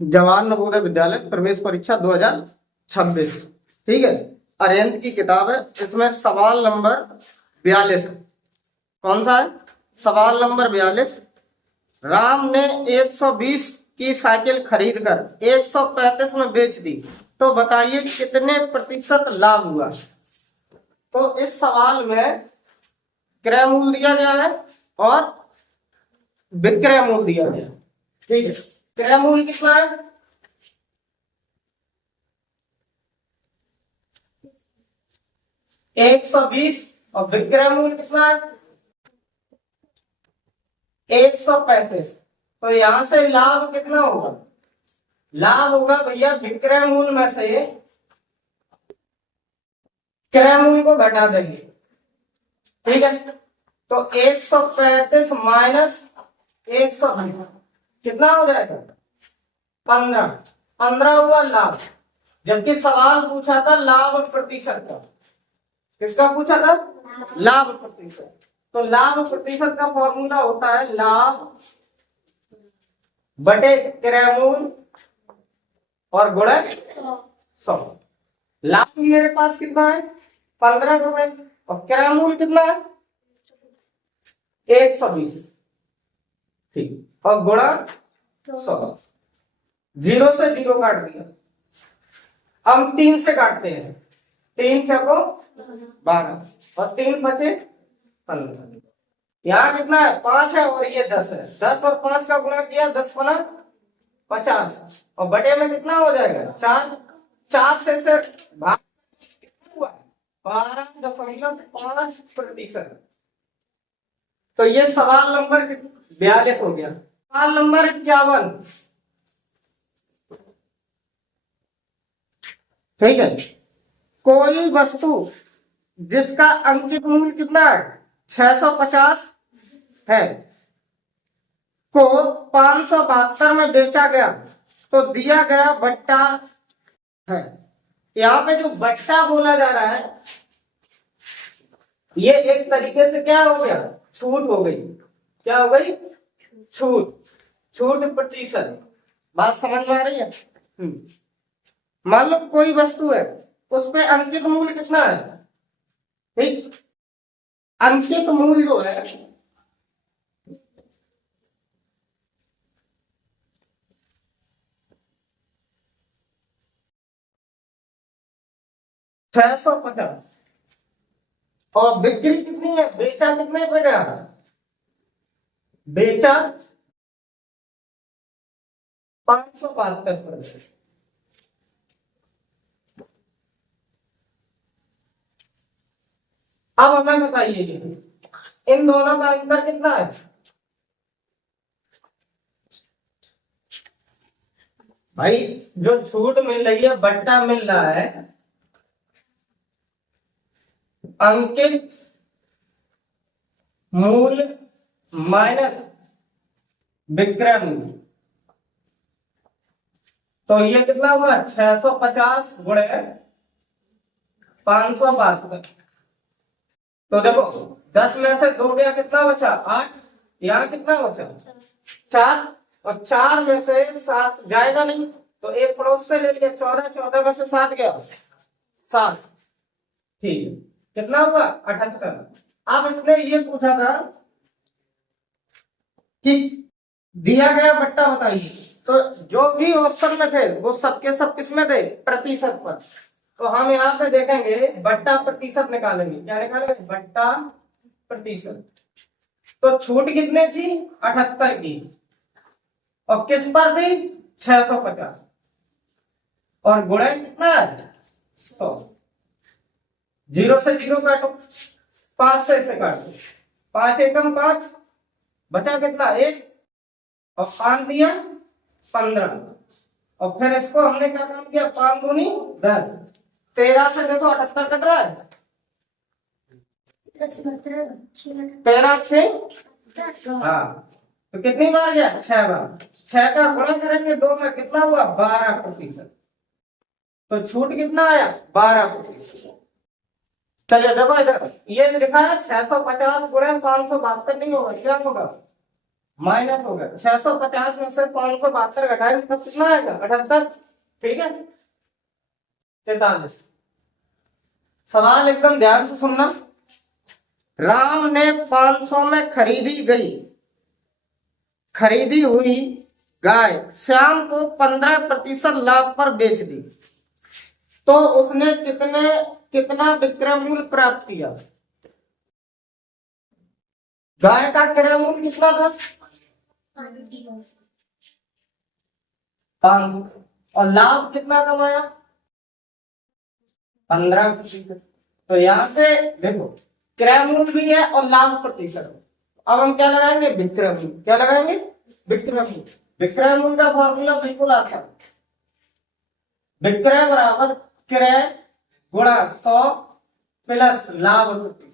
जवाहर नवोदय विद्यालय प्रवेश परीक्षा 2026। ठीक है, अरेंज की किताब है। इसमें सवाल नंबर 42 है। कौन सा है? सवाल नंबर 42। राम ने 120 की साइकिल खरीदकर 135 में बेच दी, तो बताइए कितने प्रतिशत लाभ हुआ। तो इस सवाल में क्रय मूल्य दिया गया है और विक्रय मूल्य दिया गया है। ठीक है, क्रय मूल्य कितना है? 120 और विक्रय मूल्य कितना है? 135। तो यहां से लाभ कितना होगा? लाभ होगा भैया विक्रय मूल्य में से क्रय मूल्य को घटा देंगे। ठीक है, तो 135 माइनस 120 कितना हो जाएगा? 15। 15 हुआ लाभ। जबकि सवाल पूछा था लाभ प्रतिशत का। किसका पूछा था? लाभ प्रतिशत। तो लाभ प्रतिशत का फॉर्मूला होता है लाभ बटे क्रय मूल्य और गुणा 100। लाभ मेरे पास कितना है? 15 रुपए। और क्रय मूल्य कितना है? 120। ठीक, और गुणा 100। 0 से 0 काट दिया। हम 3 से काटते हैं। 3 छको 12 और 3 बचे 15। यहाँ कितना है? 5 है और ये 10 है। 10 और 5 का गुणा किया, 10 बना 50 और बटे में कितना हो जाएगा? 4। 4 से भाग हुआ 12.5%। तो ये सवाल नंबर 42 हो गया। सवाल नंबर 51। ठीक है, कोई वस्तु जिसका अंकित मूल्य कितना है? 650 है को 572 में बेचा गया, तो दिया गया बट्टा है। यहाँ पे जो बट्टा बोला जा रहा है ये एक तरीके से क्या हो गया? छूट हो गई। क्या हो गई? छूट। छूट प्रतिशत। बात समझ में आ रही है? मान लो कोई वस्तु है, उस पे अंकित मूल्य कितना है? ठीक, अंकित मूल्य जो है 650 और बिक्री कितनी है? बेचा कितने पे गया? बेचा 572 पर। अब हमें बताइए इन दोनों का अंतर कितना है? भाई जो छूट मिल रही है, बट्टा मिल रहा है, अंकित मूल्य माइनस विक्रय मूल्य, तो ये कितना हुआ? 650 गुणे 572। तो देखो 10 में से 2 गया, कितना बचा? 8। यहाँ कितना बचा? 4। और 4 में से 7 जाएगा नहीं, तो एक पड़ोस से ले लिया 14। 14 में से 7 गया 7। ठीक है, कितना हुआ? 78। अब इसने ये पूछा था कि दिया गया बट्टा बताइए, तो जो भी ऑप्शन में थे वो सबके सब किसमें थे? प्रतिशत पर। तो हम यहाँ पे देखेंगे बट्टा प्रतिशत निकालेंगे। क्या निकालेंगे? बट्टा प्रतिशत। तो छूट कितने थी? 78 की। और किस पर थी? 650। और गुणा कितना है? 100। 0 से 0 काटो, 5 से काटो। 5 एकम 5, बचा कितना? 1 और 5 दिया 15। और फिर इसको हमने क्या काम किया? 5 दूनी 10। 13 से देखो 78 कट रहा है। 13 6। हाँ, तो कितनी बार गया? 6 बार। 6 का गुणा करेंगे 2 में, कितना हुआ? 12%। तो छूट कितना आया? 12%। चलिए देखो इधर ये लिखा है 650 गुणे 572 नहीं होगा, क्या होगा? माइनस हो गया। 650 में से 572 घटाएंगे तब कितना आएगा? 78। ठीक है, 43। सवाल एकदम ध्यान से सुनना। राम ने 500 में खरीदी हुई गाय श्याम को 15% लाभ पर बेच दी, तो उसने कितना विक्रय मूल्य प्राप्त किया? गाय का क्रय मूल्य कितना था? 500। और लाभ कितना कमाया? 15%। तो यहां से देखो क्रय मूल्य भी है और लाभ प्रतिशत। अब हम क्या लगाएंगे? विक्रय मूल्य। क्या लगाएंगे? विक्रय मूल्य। विक्रय मूल्य का फॉर्मूला बिल्कुल आसान। विक्रय बराबर क्रय गुणा 100 प्लस लाभ प्रतिशत,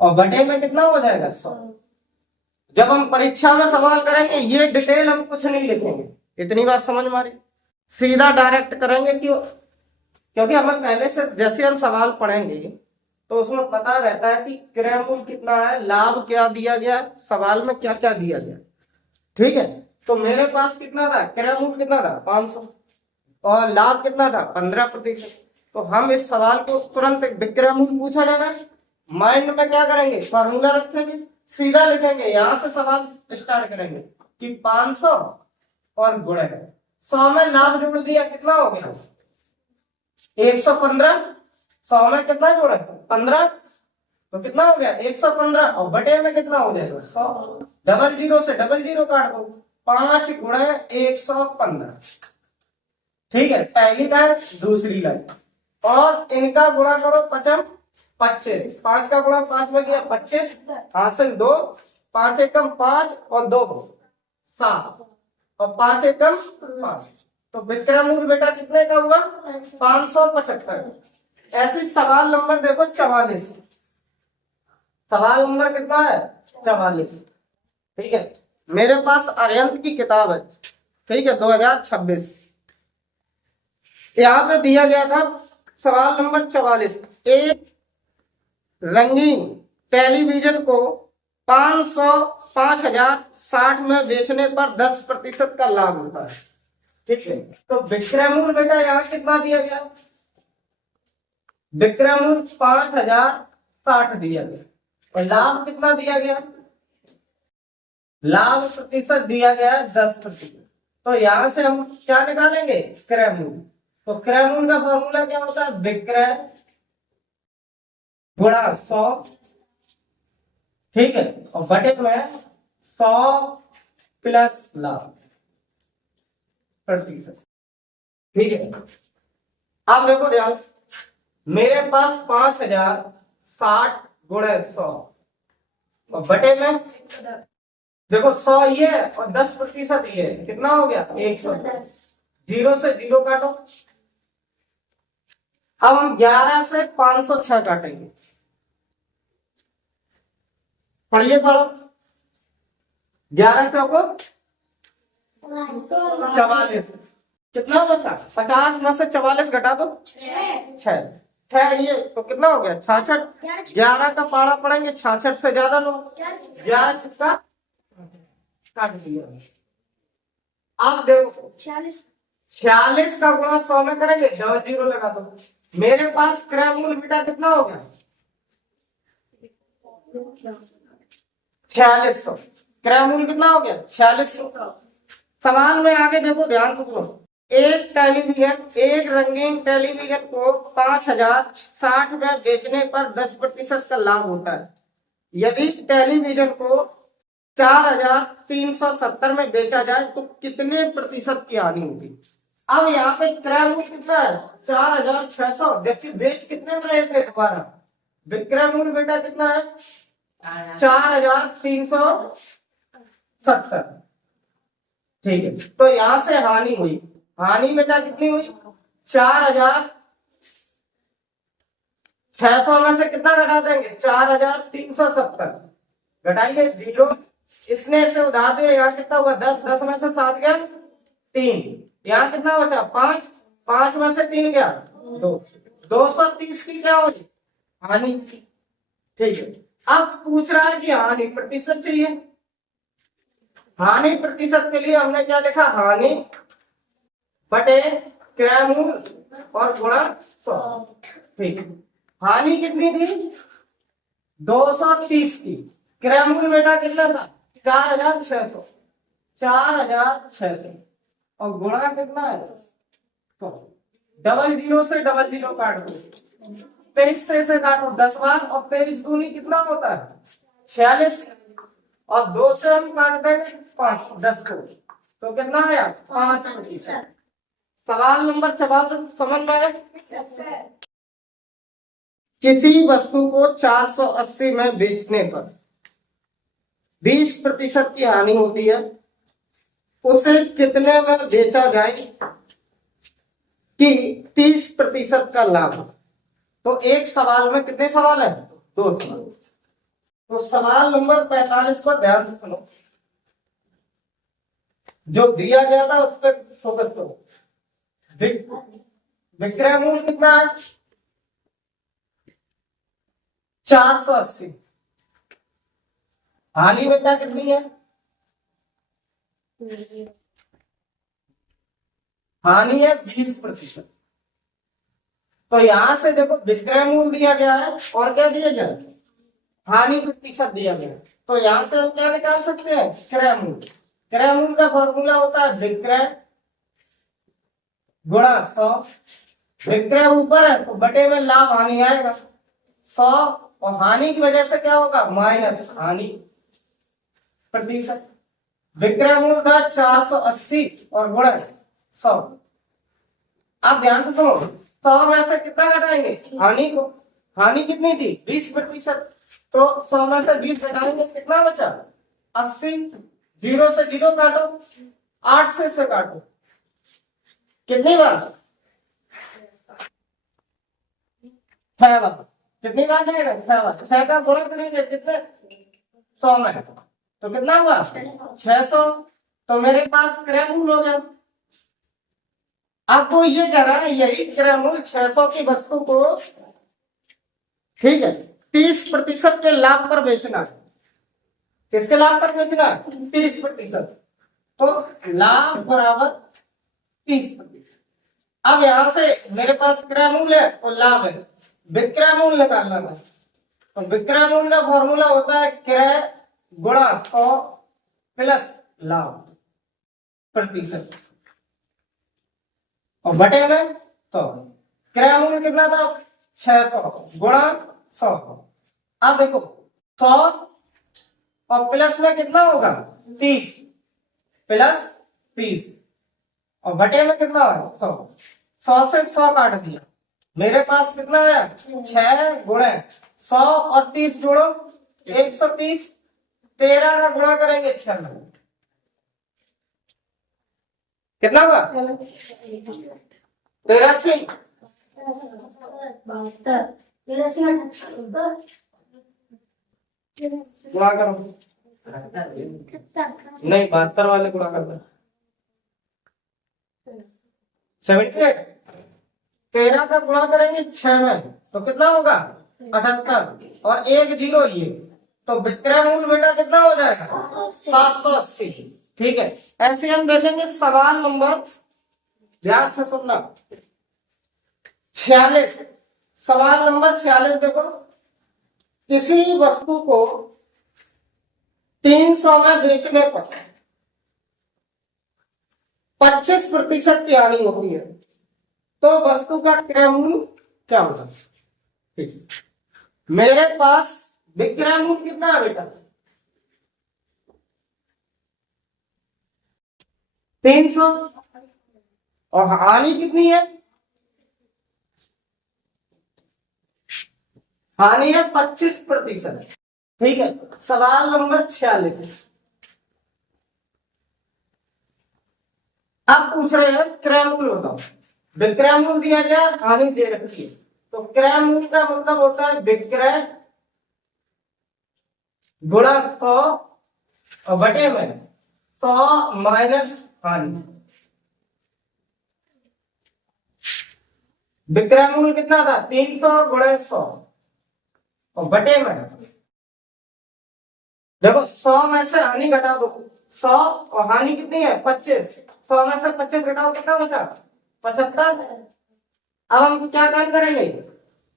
और बटे में कितना हो जाएगा? 100। जब हम परीक्षा में सवाल करेंगे ये डिटेल हम कुछ नहीं लिखेंगे, इतनी बात समझ में आ रही? सीधा डायरेक्ट करेंगे। क्यों? क्योंकि हमें पहले से जैसे हम सवाल पढ़ेंगे तो उसमें पता रहता है कि क्रय मूल्य कितना है, लाभ क्या दिया गया, सवाल में क्या क्या दिया गया। ठीक है, तो मेरे पास कितना था? क्रय मूल्य कितना था? 500, और लाभ कितना था? 15%। तो हम इस सवाल को तुरंत विक्रय मूल्य पूछा जा रहा है, माइंड में क्या करेंगे? फॉर्मूला रखेंगे, सीधा लिखेंगे। यहां से सवाल स्टार्ट करेंगे कि 500 और गुणे 100 में लाभ जोड़ दिया, कितना हो गया? 115। 100 में कितना जोड़ा? 15, तो कितना हो गया? 115। और बटे में कितना हो जाएगा? 100। डबल जीरो से डबल जीरो काट दो, 5 गुणे 115। ठीक है, पहली लाइन दूसरी लाइन, और इनका गुणा करो 25। 5 का गुणा 5 में किया 25, हासिल 2, 5 एकम 5 और 2 7, और 5 एकम 5। तो विक्रय मूल्य बेटा कितने का हुआ? 575। ऐसे सवाल नंबर देखो 44। सवाल नंबर कितना है? 44। ठीक है, मेरे पास अरिहंत की किताब है, ठीक है, 2026। यहां पे दिया गया था सवाल नंबर 44। एक रंगीन टेलीविजन को 5060 में बेचने पर 10% का लाभ होता है। ठीक है, तो विक्रय मूल्य बेटा यहाँ कितना दिया गया? विक्रय मूल्य 5060 दिया गया, और लाभ कितना दिया गया? लाभ प्रतिशत दिया गया 10%। तो यहां से हम क्या निकालेंगे? क्रय मूल्य। तो क्रय मूल्य का फॉर्मूला क्या होता है? विक्रय गुणा 100, ठीक है, और बटे में 100 प्लस लाभ प्रतिशत। ठीक है, अब देखो ध्यान, मेरे पास 5060 गुणे 100, और बटे में देखो 100 ये और 10% ये, कितना हो गया? 110। जीरो से जीरो काटो। अब हम 11 से 506 काटेंगे। पढ़िए, पढ़ो। 11 चौको 44। कितना बचा? 50 में से 44 घटा दो 6 ये, तो कितना हो गया? 66। 11 का पाड़ा पड़ेंगे, 66 से ज्यादा लो। 11 छक्का काट दिया। अब देखो 46 का गुणा 100 में करेंगे, डबल जीरो लगा दो। मेरे पास क्रय मूल्य बेटा कितना हो गया? 4600। क्रय मूल्य कितना हो गया? 4600। सवाल में आगे देखो ध्यान से सुनो। एक रंगीन टेलीविजन को 5060 में बेचने पर 10% का लाभ होता है। यदि टेलीविजन को 4370 में बेचा जाए तो कितने प्रतिशत की हानि होगी? अब यहाँ पे क्रय मूल्य कितना है? 4600, जबकि बेच कितने में रहे थे? दोबारा विक्रय मूल्य बेटा कितना है? 4370। ठीक है, तो यहां से हानि हुई। हानि बेटा कितनी हुई? 4600 में से कितना घटा देंगे? 4370। घटाइए जीरो, इसने इसे उधार दिया, यहाँ कितना हुआ? 10। 10 में से 7 गया 3, यहाँ कितना बचा? 5। 5 में से 3 गया 2। 230 की क्या होगी? हानि। ठीक है, अब पूछ रहा है कि हानि प्रतिशत चाहिए। हानि प्रतिशत के लिए हमने क्या लिखा, हानि बटे क्रय मूल्य और गुणा 100। ठीक, हानि कितनी थी 230 की, क्रय मूल्य बेटा कितना था 4600, 4600 और गुणा कितना है 100। डबल जीरो से डबल जीरो काट दो, 23 से काटो 10 बार और 23 दूनी कितना होता है 46 और 2 से हम काट देंगे 5 10 को, तो कितना आया 5%। सवाल नंबर 54 समझ में आया। किसी वस्तु को 480 में बेचने पर 20% की हानि होती है, उसे कितने में बेचा जाए कि 30% का लाभ। तो एक सवाल में कितने सवाल है, 2 सवाल। तो सवाल नंबर 45 पर ध्यान से सुनो, जो दिया गया था उस पर फोकस करो। विक्रय मूल्य कितना है 480, हानि बेटा कितनी है, हानि है 20%। तो यहां से देखो विक्रय मूल्य दिया गया है और क्या दिया गया, हानि प्रतिशत दिया गया है। तो यहां से हम क्या निकाल सकते हैं, क्रय मूल्य। क्रय मूल्य का फॉर्मूला होता है विक्रय गुणा 100। विक्रय ऊपर है तो बटे में लाभ हानि आएगा 100 और हानि की वजह से क्या होगा माइनस हानि प्रतिशत। विक्रय मूल्य था 480 और गुणा 100। आप ध्यान से सुनो, 100 में से कितना घटाएंगे हानि को, हानि कितनी थी 20%, तो 100 में से 20 घटाएंगे कितना बचा 80। 0 से 0 काटो, 8 से काटो, कितनी बार 6 बार। कितनी बार जाएगा 6 बार। 6 का गुणा करेंगे कितने 100 में, तो कितना हुआ 600। तो मेरे पास क्रय मूल्य हो गया। अब वो ये कह रहा है यही क्रय मूल्य 600 की वस्तु को, ठीक है, 30% के लाभ पर बेचना है। किसके लाभ पर बेचना है 30%, तो लाभ बराबर 30%। अब यहां से मेरे पास क्रय मूल्य है और लाभ है, विक्रय मूल्य निकालना है। तो विक्रय मूल्य का फॉर्मूला होता है क्रय गुणा 100 प्लस लाभ प्रतिशत और बटे में 100। क्रय मूल्य कितना था 600 गुणा 100। अब देखो 100 और प्लस में कितना होगा 30 प्लस 30 और बटे में कितना है 100। 100 से 100 काट दिया, मेरे पास कितना है 6 गुणे 100 और 30 जोड़ो 130। 13 का गुणा करेंगे 6 में, कितना हुआ 13 6 गुणा करो, नहीं 72 वाले गुणा करना 78। 13 का गुणा करेंगे 6 में तो कितना होगा 78 और 1 0 ये, तो विक्रय मूल्य बेटा कितना हो जाएगा 780। ठीक है, ऐसे हम देखेंगे सवाल नंबर, ध्यान से सुनना 46। सवाल नंबर 46 देखो, किसी वस्तु को 300 में बेचने पर 25% की हानि होती है, तो वस्तु का क्रय मूल्य क्या होगा। ठीक, मेरे पास विक्रय मूल्य कितना है बेटा 300 और हानि कितनी है, हानि है 25%। ठीक है, सवाल नंबर 46 अब पूछ रहे हैं क्रय मूल्य बताओ। विक्रय मूल्य दिया गया, हानि दे रखी है, तो क्रय मूल्य का मतलब होता है विक्रय गुणा 100 और बटे में 100 माइनस हानि। विक्रय मूल्य कितना था 300 गुणे 100 और बटे में देखो 100 में से हानि घटा दो, 100 और हानि कितनी है 25, 100 में से 25 घटाओ कितना बचा 75। अब हम क्या काम करेंगे,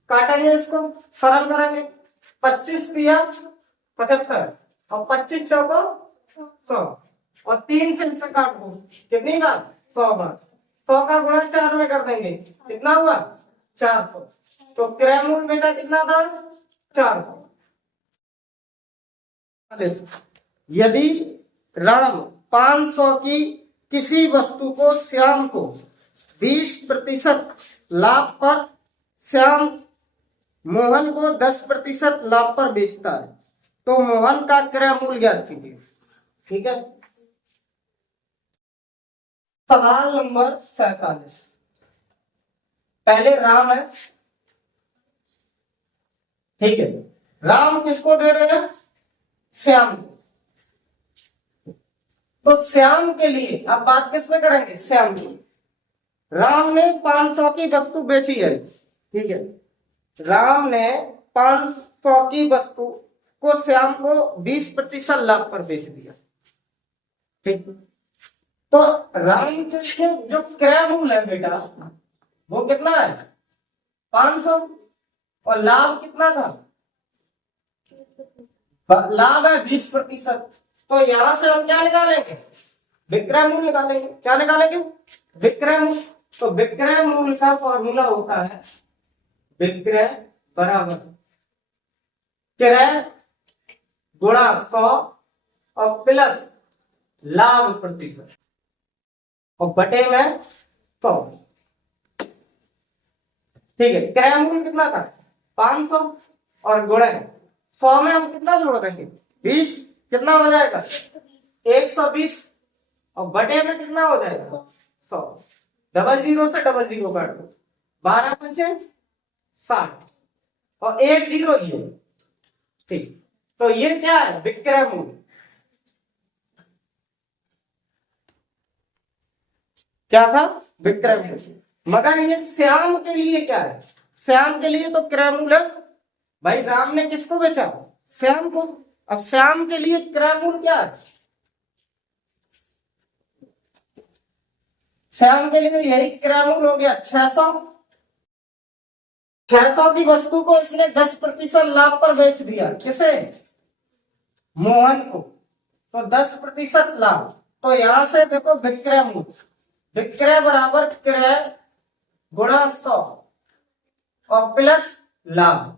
काटेंगे इसको, सरल करेंगे, 25 दिया 75 और 25 चौको 100 और 3 से इसे काट दो, कितनी बार 100 बार, 100 का गुणा 4 में कर देंगे, कितना हुआ 400। तो क्रय मूल बेटा कितना था 400। यदि राम 500 की किसी वस्तु को श्याम को 20% लाभ पर, श्याम मोहन को 10% लाभ पर बेचता है, तो मोहन का क्रय मूल्य ज्ञात कीजिए। ठीक है, सवाल नंबर 47। पहले राम है, ठीक है, राम किसको दे रहे हैं श्याम को, तो श्याम के लिए अब बात किस पे करेंगे, श्याम की। राम ने 500 की वस्तु बेची है, ठीक है, राम ने 500 की वस्तु को श्याम को 20% लाभ पर बेच दिया, ठीक। तो राम के लिए जो क्रय मूल्य है बेटा वो कितना है 500 और लाभ कितना था, लाभ है 20%। तो यहां से हम क्या निकालेंगे, विक्रय मूल्य निकालेंगे। क्या निकालेंगे, विक्रय मूल्य। तो विक्रय मूल्य का फॉर्मूला होता है विक्रय बराबर क्रय गुणा 100 और प्लस लाभ प्रतिशत और बटे में 100, ठीक है। क्रय मूल्य कितना था 500 और गुणा 100 में हम कितना जोड़ देंगे 20, कितना हो जाएगा 120 और बटे में कितना हो जाएगा 100, डबल जीरो से डबल जीरो काट दो, 12 पंचे 60 और 1 जीरो ये, ठीक। तो ये क्या है विक्रय मूल्य, क्या था विक्रय मूल्य। मगर ये श्याम के लिए क्या है, श्याम के लिए तो क्रय मूल्य, भाई राम ने किसको बेचा श्याम को, अब श्याम के लिए क्रय मूल्य क्या है, श्याम के लिए यही क्रय मूल्य हो गया 600। 600 की वस्तु को इसने 10% लाभ पर बेच दिया, किसे मोहन को, तो 10% लाभ। तो यहां से देखो विक्रय मूल्य, विक्रय बराबर क्रय गुणा 100 और प्लस लाभ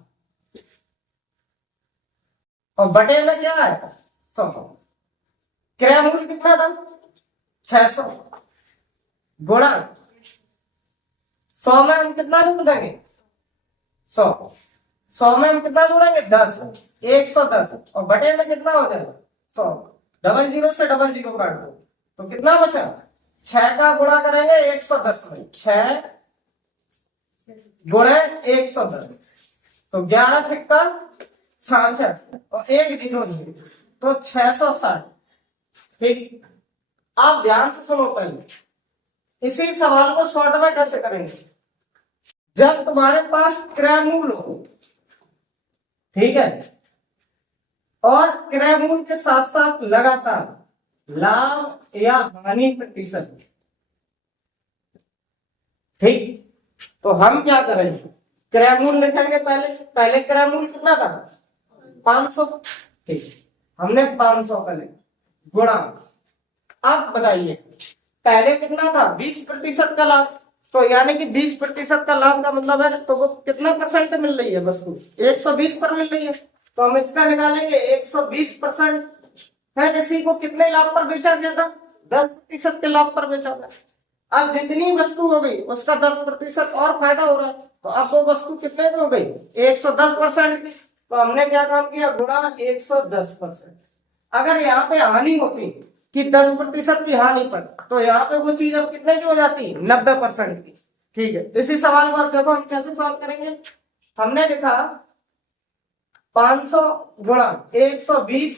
और बटे में क्या है 100। क्रय मूल्य कितना था 600 गुणा 100 में हम कितना जोड़ देंगे 100, 100 में हम कितना जोड़ेंगे 10, 110 और बटे में कितना हो जाएगा 100, डबल जीरो से डबल जीरो काट दो, तो कितना बचा 6 का गुणा करेंगे 110 में, 6 गुणे 110, तो 11 छक्का 66 और 1 जीरो नहीं, तो 660, ठीक। आप ध्यान से सुनो पहले, इसी सवाल को शॉर्ट में कैसे करेंगे, जब तुम्हारे पास क्रय मूल्य हो, ठीक है, और क्रय मूल्य के साथ साथ लगातार लाभ या हानि प्रतिशत, ठीक। तो हम क्या करेंगे क्रय मूल्य लिखेंगे, पहले क्रय मूल्य कितना था 500, ठीक, हमने 500 का लिखा गुणा, अब बताइए पहले कितना था 20% का लाभ, तो यानी कि 20% का लाभ का मतलब है तो वो कितना परसेंट मिल रही है वस्तु 120 पर मिल रही है, तो हम इसका निकालेंगे 120% है, किसी को कितने लाभ पर बेचा गया था 10% के लाभ पर बेचा था। अब जितनी वस्तु हो गई उसका 10% और फायदा हो रहा है, तो अब वो वस्तु कितने की हो गई 110% की, तो हमने क्या काम किया गुणा 110%। अगर यहाँ पे हानि होती कि 10% की हानि पर, तो यहाँ पे वो चीज अब कितने की हो जाती 90% की, ठीक है। इसी सवाल पर देखो हम कैसे सॉल्व करेंगे, हमने लिखा 500 गुणा 120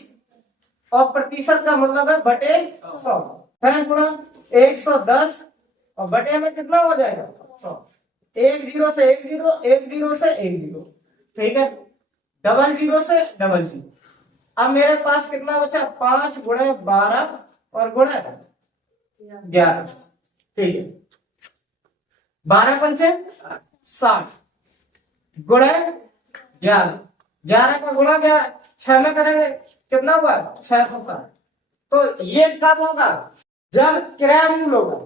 और प्रतिशत का मतलब है बटे 100 है, गुणा 110 और बटे में कितना हो जाएगा 100, 1 जीरो से 1 जीरो, 1 जीरो से 1 जीरो, ठीक है, डबल जीरो से डबल जीरो, अब मेरे पास कितना बचा, 5 गुणे 12 और गुणे 11। ठीक है, 12 पंचे 60 गुणे 11, 11 का गुणा क्या 6 में करेंगे, कितना हुआ 660। तो ये कब होगा, जब क्रय मूल होगा।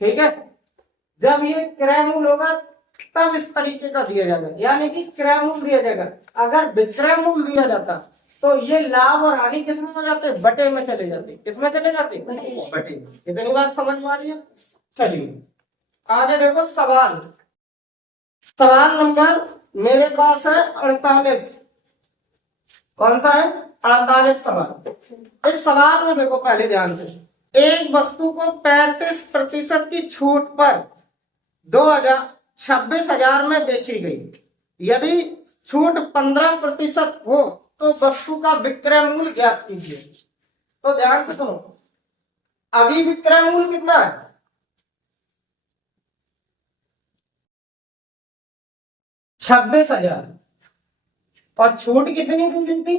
ठीक है, जब ये क्रय मूल होगा तब इस तरीके का दिया जाएगा, यानी कि क्रय मूल दिया जाएगा। अगर विक्रय मूल दिया जाता तो ये लाभ और हानि किसमें हो जाते, बटे में चले जाते। किसमें चले जाते, बटे में। इतनी बात समझ में आ रही है। चलिए आगे देखो, सवाल सवाल नंबर मेरे पास है 48। कौन सा है, 48 सवाल। इस सवाल में देखो पहले ध्यान से, एक वस्तु को 35% की छूट पर 26,000 में बेची गई। यदि छूट 15% हो तो वस्तु का विक्रय मूल्य ज्ञात कीजिए। तो ध्यान से सुनो, अभी विक्रय मूल्य कितना है, 26,000 और छूट कितनी दी गई थी,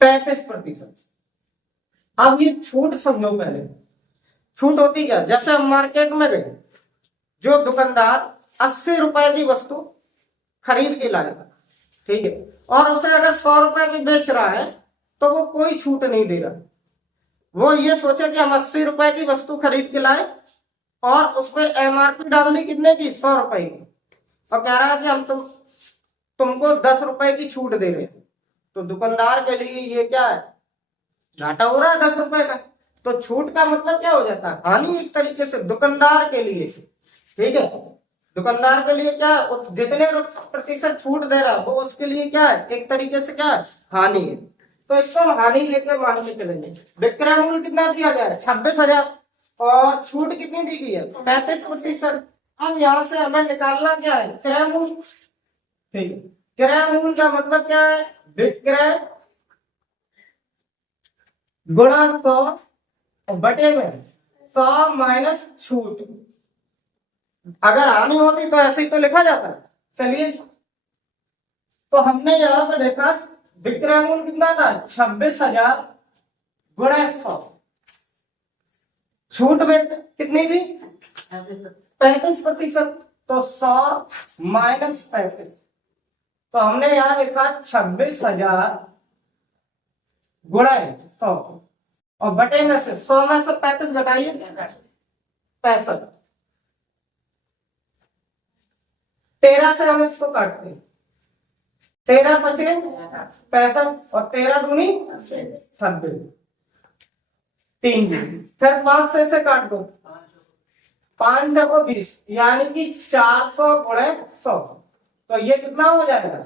35%। अब ये छूट समझो, पहले छूट होती क्या, जैसे हम मार्केट में गए, जो दुकानदार 80 रुपए की वस्तु खरीद के लाएगा, ठीक है, और उसे अगर 100 रुपए की बेच रहा है तो वो कोई छूट नहीं देगा। वो ये सोचे कि हम 80 रुपए की वस्तु खरीद के लाए और उस पर एमआरपी डाल दी कितने की, 100 रुपए की, और कह रहा है कि हम तुमको 10 रुपए की छूट दे रहे हैं। तो दुकानदार के लिए ये क्या है, घाटा हो रहा है 10 रुपए का। तो छूट का मतलब क्या हो जाता है, हानि एक तरीके से दुकानदार के लिए। ठीक है, दुकानदार के लिए क्या, जितने प्रतिशत छूट दे रहा है वो उसके लिए क्या है, एक तरीके से क्या है, हानि है। तो इसको हम हानि लेकर मान के चलेंगे। विक्रय मूल्य कितना दिया गया है, 26,000 और छूट कितनी दी गई है, 35%। अब यहाँ से हमें निकालना क्या है, क्रय मूल्य। ठीक है, क्रय मूल्य का मतलब क्या है, विक्रय गुणा 100 बटे में 100 माइनस छूट। अगर हानि होती तो ऐसे ही तो लिखा जाता है। चलिए, तो हमने यहां पर देखा विक्रय मूल्य कितना था, 26,000 गुणा 100, छूट में कितनी थी, 35%। तो 100 माइनस 35, तो हमने यहां लिखा 26,000 गुणा 100 और बटे में से 100 में से 35 घटाइए 65। 13 से हम इसको काटते हैं, 13 पचे 65 और 13 दूनी 26, 3 फिर 5 से इसे काट दो, 5 को 20, यानी कि 400 गुणे 100। तो ये कितना हो जाएगा,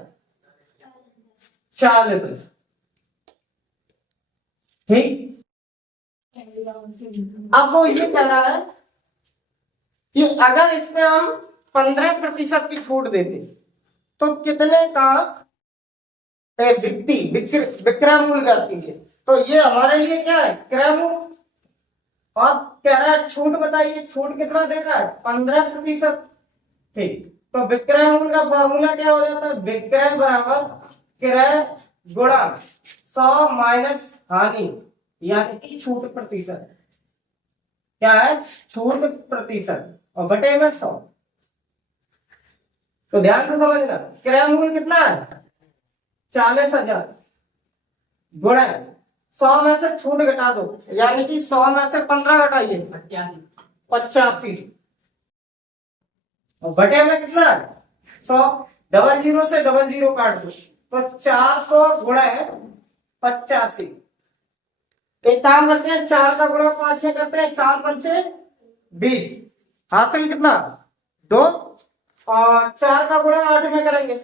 40। ठीक, अब वो ये कह रहा है कि अगर इसमें हम 15% की छूट देते तो कितने का विक्रय मूल्य जाती है। तो ये हमारे लिए क्या है, क्रय मूल्य। और कह रहा है छूट बताइए, छूट कितना दे रहा है, 15%। ठीक, तो विक्रय मूल्य का फॉर्मूला क्या हो जाता है, विक्रय बराबर क्रय गुणा 100 माइनस हानि, यानी कि छूट प्रतिशत। क्या है, छूट प्रतिशत और बटे में 100। तो ध्यान से समझना, क्रय मूल्य कितना है, 40,000 गुणा 100 में से छूट घटा दो, यानी कि 100 में से 15 घटाइए 85, और बटे में कितना है 100, 00 से 00 काट दो, तो 400 गुणा 85। एक काम करते हैं, 4 का गुणा 5 से करते हैं, 4 पंचे 20, हासिल कितना 2, और 4 का गुणा 8 में करेंगे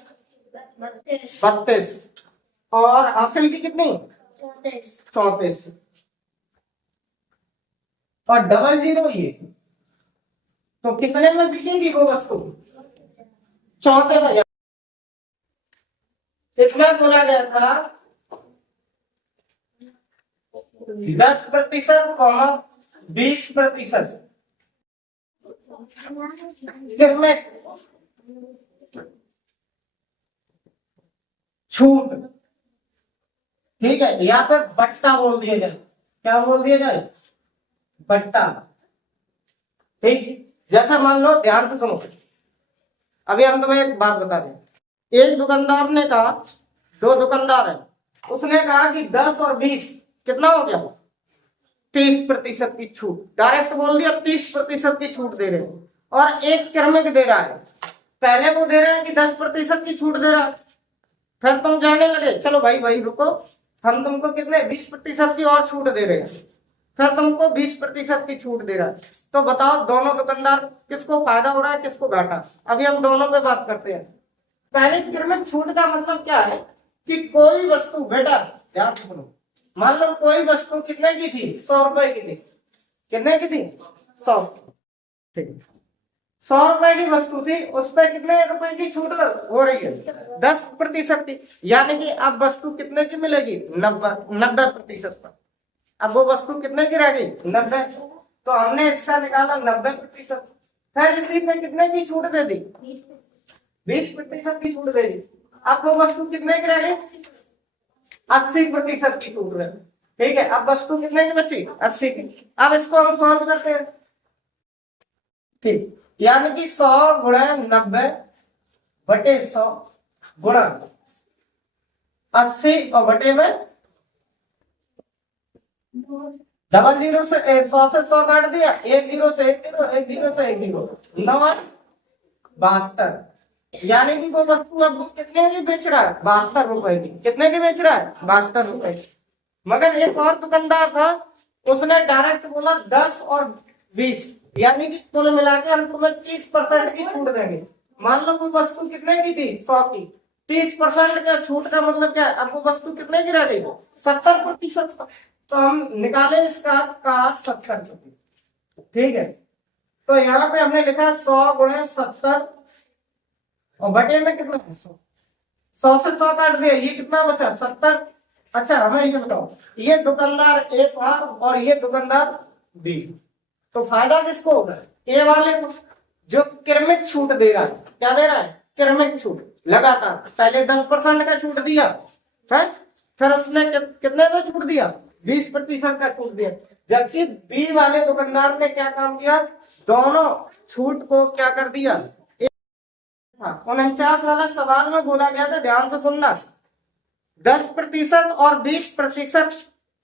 32, और हासिल की कितनी 34, और 00 ये, तो कितने में बिकेगी वो वस्तु, 34,000। इसमें बोला गया था 10% 20%। छूट ठीक है, यहाँ पे बट्टा बोल दिया जाए। क्या बोल दिया जाए? बट्टा। ठीक, जैसा मान लो, ध्यान से सुनो, अभी हम तुम्हें एक बात बता रहे। एक दुकानदार ने कहा, दो दुकानदार है, उसने कहा कि 10 और 20 कितना हो गया? 30% की छूट। डायरेक्ट बोल दिया 30% की छूट दे रहे हैं, और एक क्रमिक दे रहा है। पहले वो दे रहे हैं कि 10% की छूट दे रहा है, फिर तुम जाने लगे चलो भाई भाई रुको, हम तुमको कितने 20% की और छूट दे रहे हैं, फिर तुमको 20% की छूट दे रहा है। तो बताओ दोनों दुकानदार किसको फायदा हो रहा है, किसको घाटा? अभी हम दोनों पे बात करते हैं। पहले क्रमिक छूट का मतलब क्या है कि कोई वस्तु, बेटा ध्यान से सुनो, मान लो कोई वस्तु कितने की थी? 100 रुपए की थी। कितने की थी? 100। ठीक, 100 रुपए की वस्तु थी, उस पर कितने रुपए की छूट हो रही है? 10% की। यानी कि अब वस्तु कितने की मिलेगी? 90% पर। अब वो वस्तु कितने की रह गई? 90। तो हमने इसका निकाला 90%। फिर इसी पे कितने की छूट दे दी? 20% की छूट दे दी। अब वो वस्तु कितने की रह गई? 80% की छूट रहे। ठीक है, अब वस्तु कितने की बची? 80 की। अब इसको हम सॉल्व करते हैं। ठीक, यानी कि 100 गुणा 90 बटे 100 गुणा 80 और बटे में डबल जीरो से 100 से 100 काट दिया, एक जीरो से एक जीरो, एक जीरो से एक जीरो, 9 72। यानी कि वो वस्तु अब वो कितने की बेच रहा है? 72 रुपए की। कितने की बेच रहा है? 72 रुपए की। मगर एक और दुकानदार था, उसने डायरेक्ट बोला 10 और 20, यानी कि कुल मिला के हम तुम्हें 30% की छूट देंगे। मान लो वो वस्तु कितने की थी? 100 की। 30% का छूट का मतलब क्या है? अब वो वस्तु कितने की रह गई? 70%। तो हम निकाले इसका का 70%। ठीक है, तो यहाँ पे हमने लिखा 100 गुणे 70 और बटे में कितना? 100 से 100 काट दिया, ये कितना बचा? 70। अच्छा हमें ये बताओ, ये दुकानदार ए था और ये दुकानदार बी, तो फायदा किसको होगा? ए वाले को, जो क्रमिक छूट दे रहा है। क्या दे रहा है? क्रमिक छूट। लगातार पहले 10% का छूट दिया, फिर उसने कितने में छूट दिया? 20% का छूट दिया। जबकि बी वाले दुकानदार ने क्या काम किया? दोनों छूट को क्या कर दिया? 49 वाला सवाल में बोला गया था, ध्यान से सुनना, 10% और 20%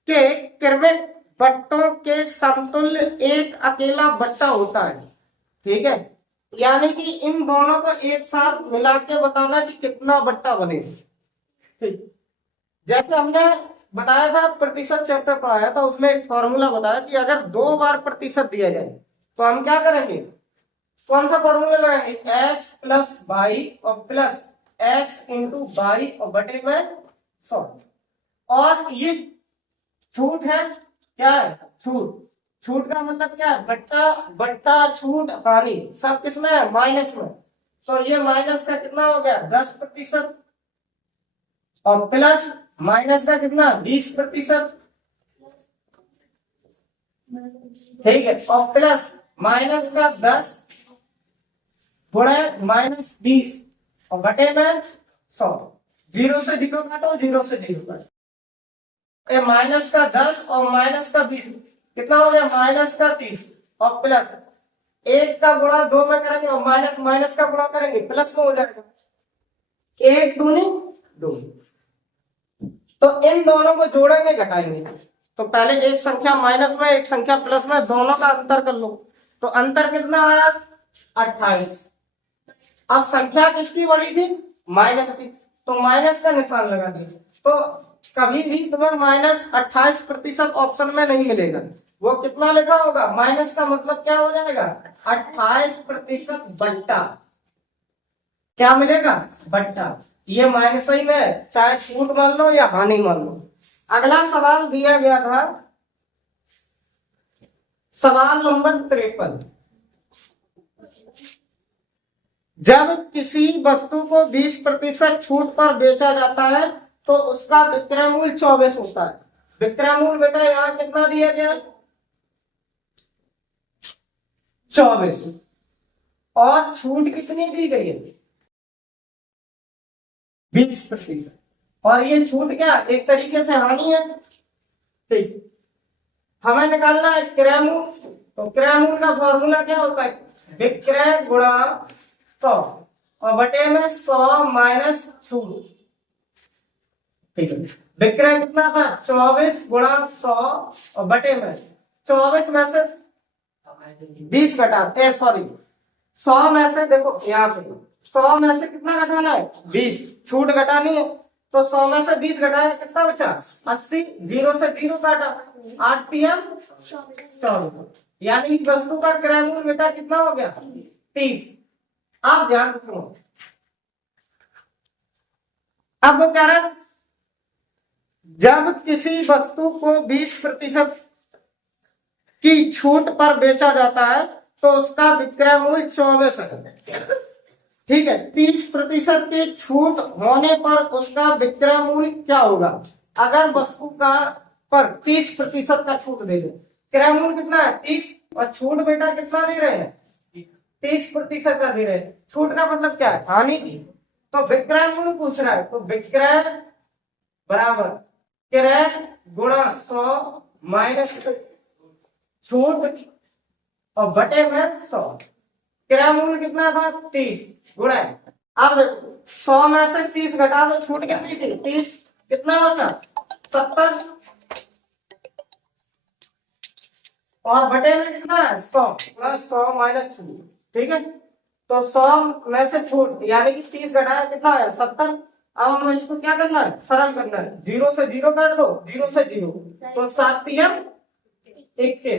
के क्रमिक बट्टों के समतुल्य एक अकेला बट्टा होता है। ठीक है, यानी कि इन दोनों को एक साथ मिला के बताना कि कितना बट्टा बनेगा। ठीक, जैसे हमने बताया था, प्रतिशत चैप्टर पढ़ाया था, उसमें एक फॉर्मूला बताया कि अगर 2 बार प्रतिशत दिया जाए तो हम क्या करेंगे? कौन सा फॉर्मूला लगाएंगे? x प्लस वाई और प्लस x इंटू वाई और बटे में 100। और ये छूट है, क्या है? छूट। छूट का मतलब क्या है? बट्टा बट्टा छूट हानि सब किसमें है? माइनस में। तो ये माइनस का कितना हो गया? 10% और प्लस माइनस का कितना? 20%। ठीक है, और प्लस माइनस का 10 गुणे -20 और बटे में 100। 0 से 0 काटो, 0 से 0 काटो। माइनस का 10 और माइनस का 20 कितना हो गया? माइनस का 30 और प्लस 1 का गुणा 2 में करेंगे और माइनस माइनस का गुणा करेंगे, प्लस में हो जाएगा। 1 दूनी 2। तो इन दोनों को जोड़ेंगे, घटाएंगे। तो पहले एक संख्या माइनस में, एक संख्या प्लस में, दोनों का अंतर कर लो। तो अंतर कितना आया? 28। अब संख्या किसकी बड़ी थी? माइनस की, तो माइनस का निशान लगा दिया। तो कभी भी तुम्हें -28% ऑप्शन में नहीं मिलेगा। वो कितना लिखा होगा? माइनस का मतलब क्या हो जाएगा? 28% बट्टा। क्या मिलेगा? बट्टा। ये माइनस ही में, चाहे छूट मान लो या हानि मान लो। अगला सवाल दिया गया था, सवाल नंबर 53। जब किसी वस्तु को 20% छूट पर बेचा जाता है तो उसका विक्रय मूल्य 24 होता है। विक्रय मूल्य बेटा यहाँ कितना दिया गया? 24। और छूट कितनी दी गई है? 20%। और ये छूट क्या एक तरीके से हानि है। ठीक, हमें निकालना है क्रय मूल्य। तो क्रय मूल्य का फॉर्मूला क्या होता है, विक्रय गुणा 100 और बटे में 100 माइनस छूट। ठीक है, विक्रय कितना था 24 गुणा 100 और बटे में 24 में से 20 घटा सॉरी 100 में से देखो यहाँ पे 100 में से कितना घटाना है 20, छूट घटानी है। तो 100 में से 20 घटाया कितना बचा 80, 0 से 0 काटा 8 PM 100। यानी कि वस्तु का क्रय मूल्य बेटा कितना हो गया 30। आप ध्यान से सुनो, अब वो कह रहा है जब किसी वस्तु को 20% की छूट पर बेचा जाता है तो उसका विक्रय मूल्य 24 है। ठीक है, 30% की छूट होने पर उसका विक्रय मूल्य क्या होगा। अगर वस्तु का पर 30% का छूट दे दे, क्रय मूल्य कितना है 30 और छूट बेटा कितना दे रहे हैं 30% का दे रहे हैं। छूट का मतलब क्या है हानि की। तो विक्रय मूल्य पूछ रहा है, तो विक्रय बराबर क्रय गुणा 100 माइनस छूट और बटे में 100। क्रय मूल्य कितना था 30 गुणा, अब 100 में से 30 घटा दो, छूट कितनी थी 30, कितना बचा 70 और बटे में कितना है 100 प्लस 100 माइनस छूट। ठीक है, तो 100 में से छूट यानी कि 30 घटाया कितना आया 70। अब हमें इसको क्या करना है सरल करना है, 0 से 0 काट दो, 0 से 0 तो 7 PM 1 से